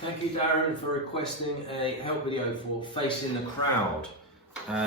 Thank you, Darren, for requesting a help video for Facing the Crowd.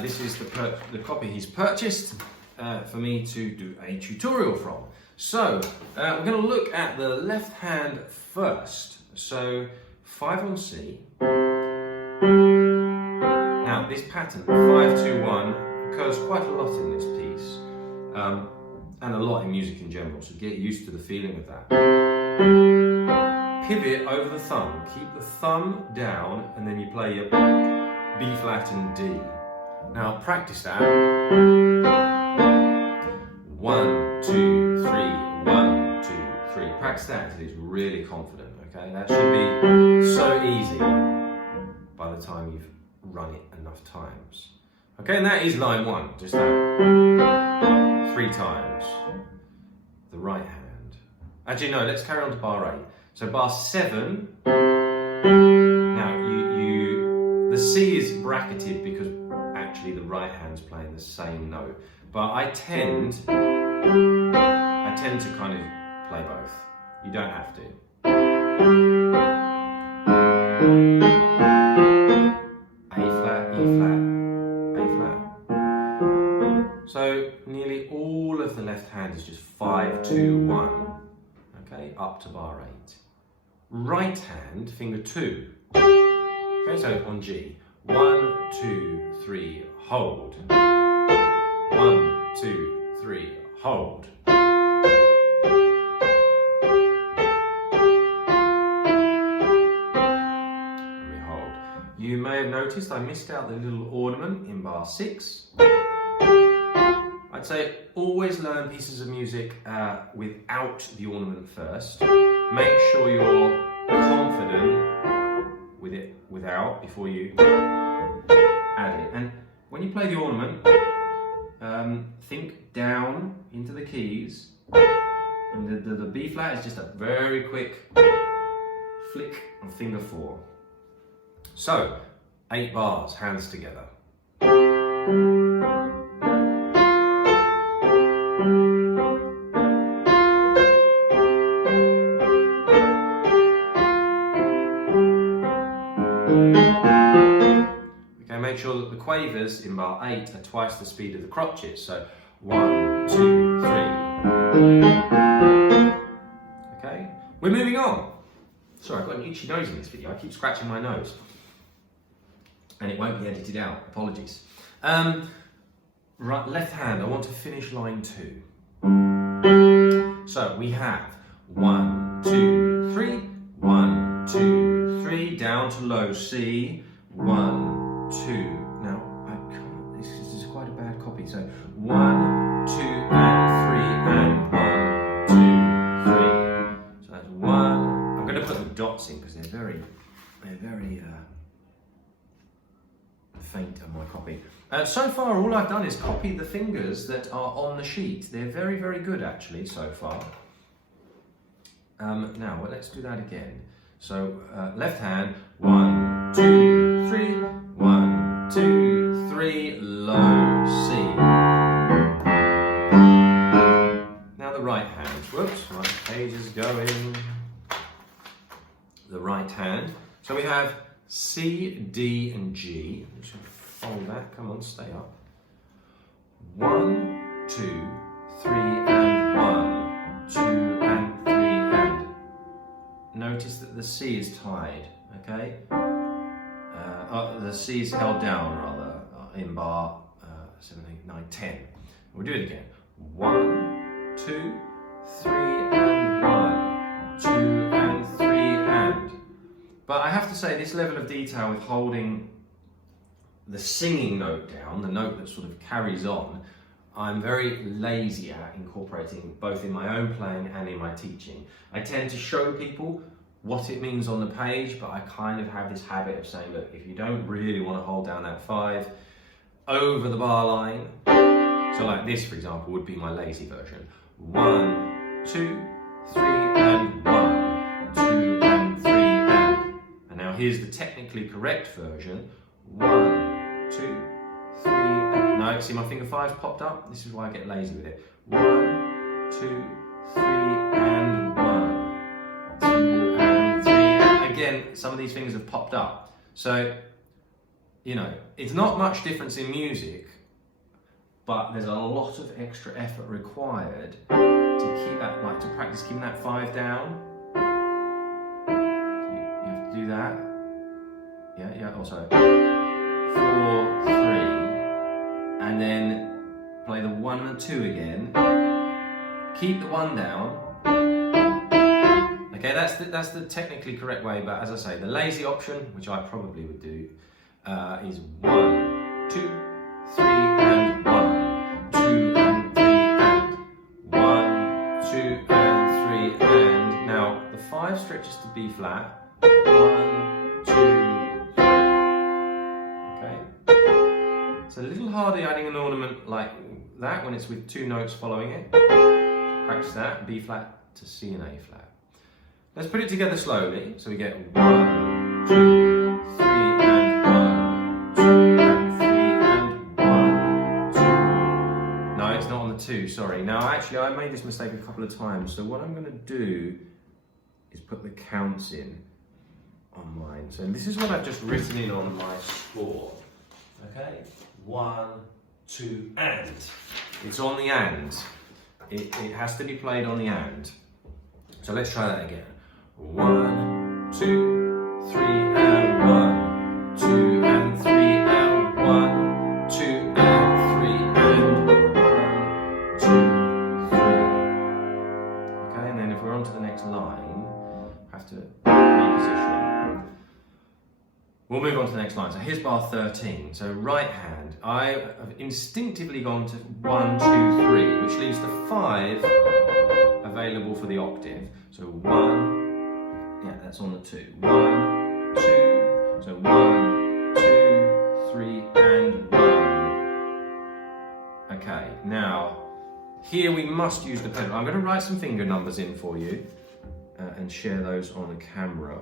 This is the copy he's purchased for me to do a tutorial from. So, we're going to look at the left hand first. So, 5 on C. Now, this pattern, 5-2-1, occurs quite a lot in this piece, and a lot in music in general, so get used to the feeling of that. Pivot over the thumb, keep the thumb down, and then you play your B flat and D. Now practice that. 1, 2, 3, 1, 2, 3. Practice that until it's really confident, okay? That should be so easy by the time you've run it enough times. Okay, and that is line 1, just that. 3 times. The right hand. Actually, no, let's carry on to bar 8. So bar 7, now the C is bracketed because actually the right hand's playing the same note. But I tend to kind of play both. You don't have to. A flat, E flat, A flat. So nearly all of the left hand is just 5-2-1. Okay, up to bar 8. Right hand, finger 2. Okay, so on G. 1, 2, 3, hold. 1, 2, 3, hold. And we hold. You may have noticed I missed out the little ornament in bar 6. I'd say always learn pieces of music without the ornament first. Make sure you're confident with it without before you add it. And when you play the ornament, think down into the keys. And the B flat is just a very quick flick on finger 4. So, 8 bars, hands together. Okay, make sure that the quavers in bar 8 are twice the speed of the crotchets. So 1, 2, 3. Okay, we're moving on. Sorry, I've got an itchy nose in this video. I keep scratching my nose. And it won't be edited out. Apologies. Right, left hand, I want to finish line 2. So we have 1, 2, 3. 1, 2, 3, down to low C, 1, 2. Now, I can't, this is quite a bad copy. So 1, 2, and 3, and 1, 2, 3. So that's 1. I'm going to put the dots in because they're very faint on my copy. So far, all I've done is copy the fingers that are on the sheet. They're very, very good actually so far. Now, well, let's do that again. So, left hand, 1, 2, 3, 1, 2, 3, low C. Now the right hand, whoops, my page is going. The right hand. So we have C, D, and G. I'm just going to fold that, come on, stay up. 1, 2, 3, and 1, 2, and 3, and. Notice that the C is tied, okay? The C is held down, rather, in bar 7, 8, 9, 10. We'll do it again. 1, 2, 3, and 1, 2, and 3, and. But I have to say, this level of detail with holding the singing note down, the note that sort of carries on, I'm very lazy at incorporating both in my own playing and in my teaching. I tend to show people what it means on the page, but I kind of have this habit of saying, look, if you don't really want to hold down that 5 over the bar line, so like this, for example, would be my lazy version. 1, 2, 3, and 1, 2, and 3, and. And now here's the technically correct version. 1, 2, 3, and. No, see my finger 5's popped up? This is why I get lazy with it. 1, 2, 3, and 1, 2, and 3, and. again, some of these things have popped up. So, you know, it's not much difference in music, but there's a lot of extra effort required to keep that, like to practice keeping that 5 down. You have to do that. Yeah, also 4, 3, and then play the 1 and 2 again. Keep the 1 down. Okay, that's the technically correct way, but as I say, the lazy option, which I probably would do, is 1, 2, 3, and 1, 2 and 3, and 1, 2 and 3, and now the 5 stretches to B flat. 1, 2, 3. Okay. It's a little harder adding an ornament like that when it's with 2 notes following it. Practice that, B flat to C and A flat. Let's put it together slowly. So we get 1, 2, 3, and 1, 2 and 3, and 1, 2. No, it's not on the 2, sorry. Now actually I made this mistake a couple of times. So what I'm going to do is put the counts in on mine. So this is what I've just written in on my score. Okay, 1, 2, and. It's on the and. It has to be played on the and. So let's try that again. 1, 2, 3, and 1, 2 and 3, and 1, 2 and 3, and 1, 2, 3. Okay, and then if we're on to the next line, have to reposition. We'll move on to the next line. So here's bar 13. So right hand. I have instinctively gone to 1, 2, 3, which leaves the 5 available for the octave. So 1, yeah, that's on the 2. 1, 2, so 1, 2, 3, and 1. Okay, now here we must use the pedal. I'm going to write some finger numbers in for you and share those on the camera.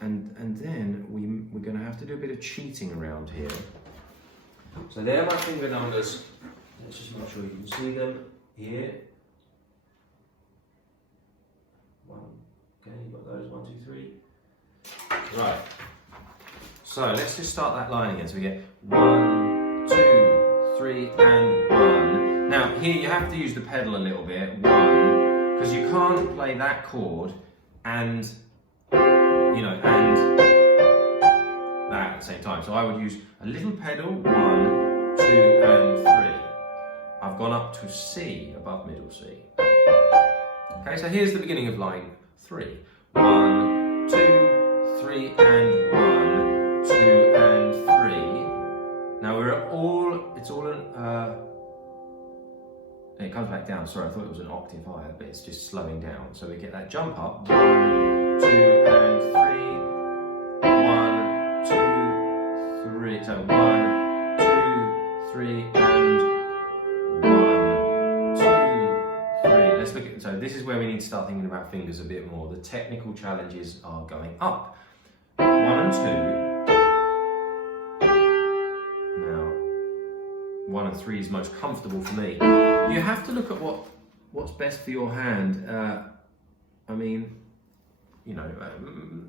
And then we're going to have to do a bit of cheating around here. So there are my finger numbers. Let's just make sure you can see them here. 1. Okay, you've got those. 1, 2, 3. Right. So let's just start that line again. So we get 1, 2, 3, and 1. Now here you have to use the pedal a little bit. 1, because you can't play that chord and and that at the same time. So I would use a little pedal, 1, 2, and 3. I've gone up to C, above middle C. Okay, so here's the beginning of line 3. 1, 2, 3, and 1, 2, and 3. Now it's all it comes back down. Sorry, I thought it was an octave higher, but it's just slowing down. So we get that jump up. 1, 2, and 3. 1, 2, 3. So 1, 2, 3, and 1, 2, 3. Let's look at. So this is where we need to start thinking about fingers a bit more. The technical challenges are going up. 1 and 2. Now, 1 and 3 is most comfortable for me. You have to look at what's best for your hand. I mean,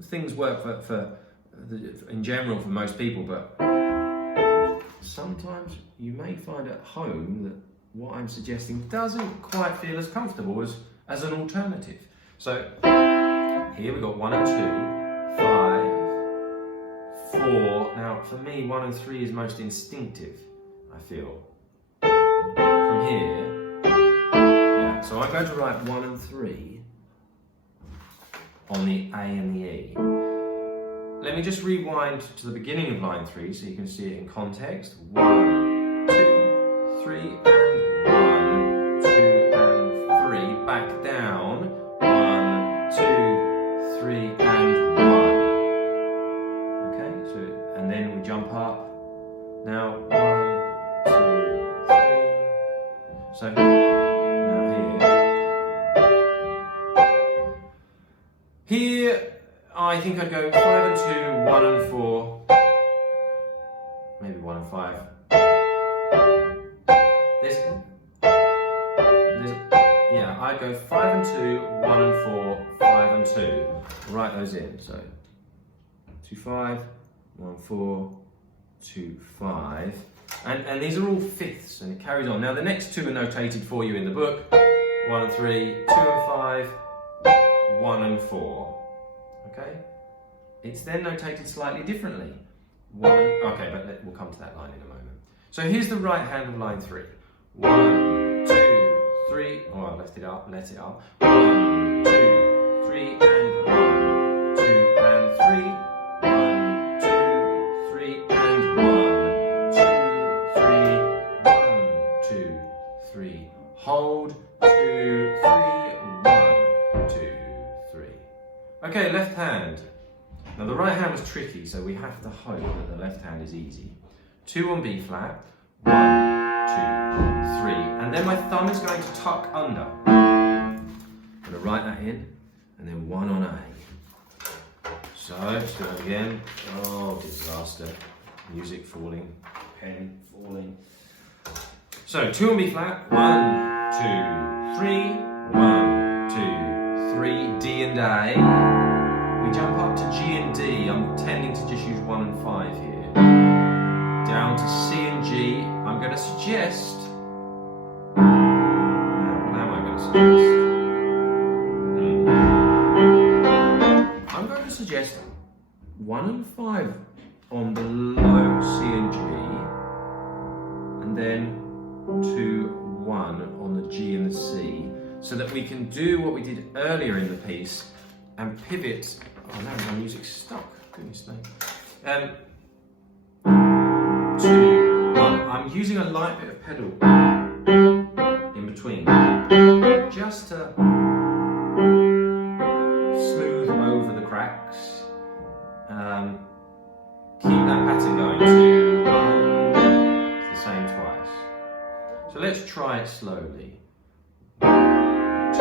things work in general for most people, but sometimes you may find at home that what I'm suggesting doesn't quite feel as comfortable as an alternative. So here we've got 1 and 2, 5, 4. Now for me, 1 and 3 is most instinctive, I feel. From here, yeah, so I'm going to write 1 and 3 on the A and the E. Let me just rewind to the beginning of line 3 so you can see it in context. 1, 2, 3, and 1, 2, and 3. Back down. 1, 2, 3, and 1. Okay, so and then we jump up. Now 1, 2, 3. So here, I think I'd go 5 and 2, 1 and 4, maybe 1 and 5. I go 5 and 2, 1 and 4, 5 and 2. Write those in. So 2, 5, 1, 4, 2, 5. And these are all fifths, and it carries on. Now the next two are notated for you in the book. 1 and 3, 2 and 5, 1 and 4. Okay? It's then notated slightly differently. Okay, but we'll come to that line in a moment. So here's the right hand of line 3. 1, 2, 3. Oh, I left it up. Let it up. 1, 2, 3, and 1, 2 and 3. 1, 2, 3, and 1, 2, 3, 1, 2, 3. Hold. 2, 3, 1, 2, 3. Okay, left hand. Now the right hand was tricky, so we have to hope that the left hand is easy. 2 on B flat, 1, 2, 3, and then my thumb is going to tuck under. I'm going to write that in, and then 1 on A. So, let's do it again. Oh, disaster. Music falling, pen falling. So, 2 on B flat, 1, 2, 3, 1, 2, 3, D and A. We jump up to G and D. I'm tending to just use 1 and 5 here. Down to C and G. I'm going to suggest. Now, what am I going to suggest? I'm going to suggest 1 and 5 on the low C and G, and then 2, 1 on the G and the C, so that we can do what we did earlier in the piece and pivot. Oh no, my music's stuck. Goodness me. 2, 1. I'm using a light bit of pedal in between, just to smooth over the cracks. Keep that pattern going. 2, 1. It's the same twice. So let's try it slowly. 1, 2,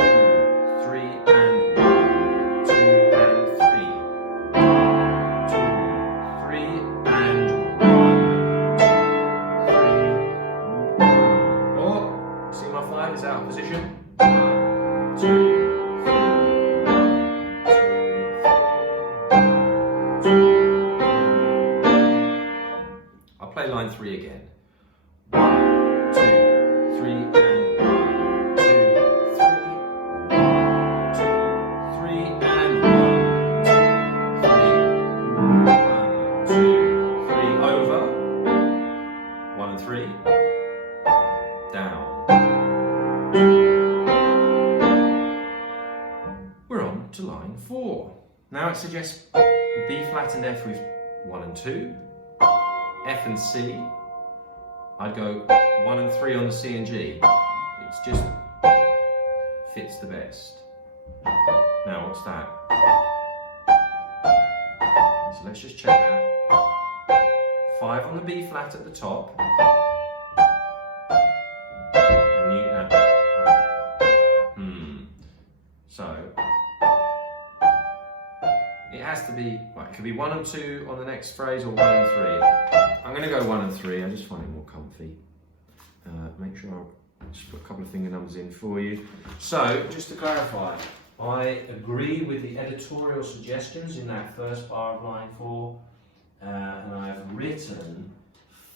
3, and 1, 2, and 3. 2, 3, and 1, 2, 3, 1. Oh, see my 5 is out of position. 1, 2, line 3 again. 1, 2, 3, and 1, 2, 3. 1, 2, 3, and 1, 2, 3. 1, 2, 3. Over. 1 and 3. Down. We're on to line 4. Now it suggests B flat and F with 1 and 2. F and C, I'd go 1 and 3 on the C and G. It's just fits the best. Now what's that? So let's just check that. 5 on the B flat at the top. And you So it has to be, right, it could be 1 and 2 on the next phrase or 1 and 3. I'm going to go 1 and 3, I just find it more comfy. Make sure I just put a couple of finger numbers in for you. So, just to clarify, I agree with the editorial suggestions in that first bar of line 4, and I've written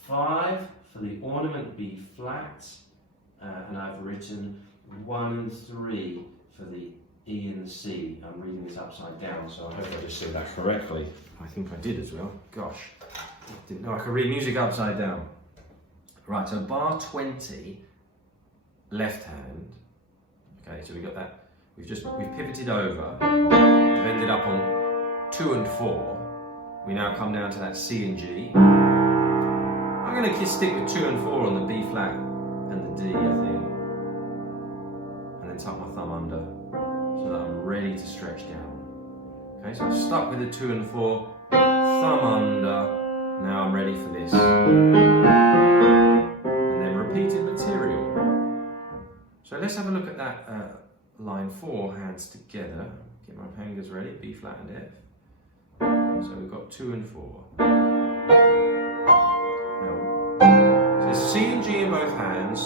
5 for the ornament B flat, and I've written 1 and 3 for the E and the C. I'm reading this upside down, so I hope I just said that correctly. I think I did as well. Gosh, didn't know I could read music upside down. Right, so bar 20, left hand. Okay, so we got that. We've pivoted over. We've ended up on 2 and 4. We now come down to that C and G. I'm going to stick with 2 and 4 on the B flat and the D, I think, and then tuck my thumb under, so that I'm ready to stretch down. Okay, so I'm stuck with the 2 and 4, thumb under, now I'm ready for this. And then repeated material. So let's have a look at that line 4, hands together. Get my fingers ready, B flat and F. So we've got 2 and 4. Now, so C and G in both hands,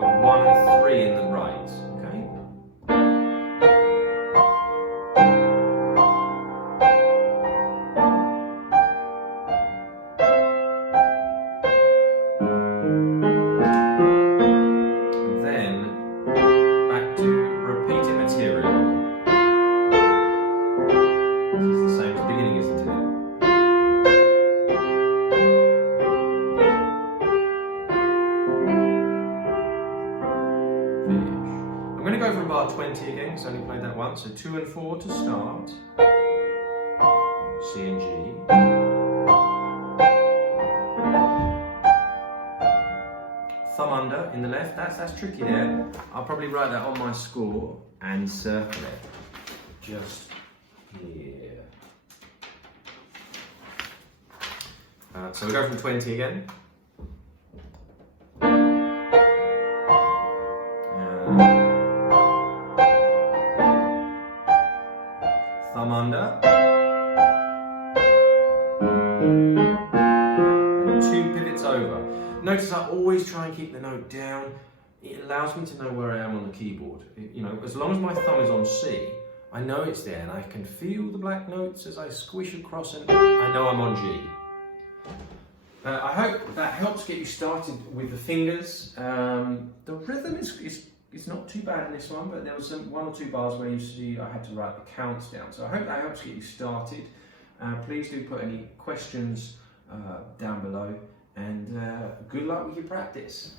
but 1 and 3 in the right, okay? It's the same as the beginning, isn't it? Finish. I'm going to go from bar 20 again because I only played that once. So 2 and 4 to start. C and G. Thumb under in the left. That's tricky there. I'll probably write that on my score and circle it just here. So we go from 20 again. Thumb under. And 2 pivots over. Notice I always try and keep the note down. It allows me to know where I am on the keyboard. You know, as long as my thumb is on C, I know it's there and I can feel the black notes as I squish across and I know I'm on G. I hope that helps get you started with the fingers. The rhythm is not too bad in this one, but there was 1 or 2 bars where you see I had to write the counts down. So I hope that helps get you started. Please do put any questions down below, and good luck with your practice.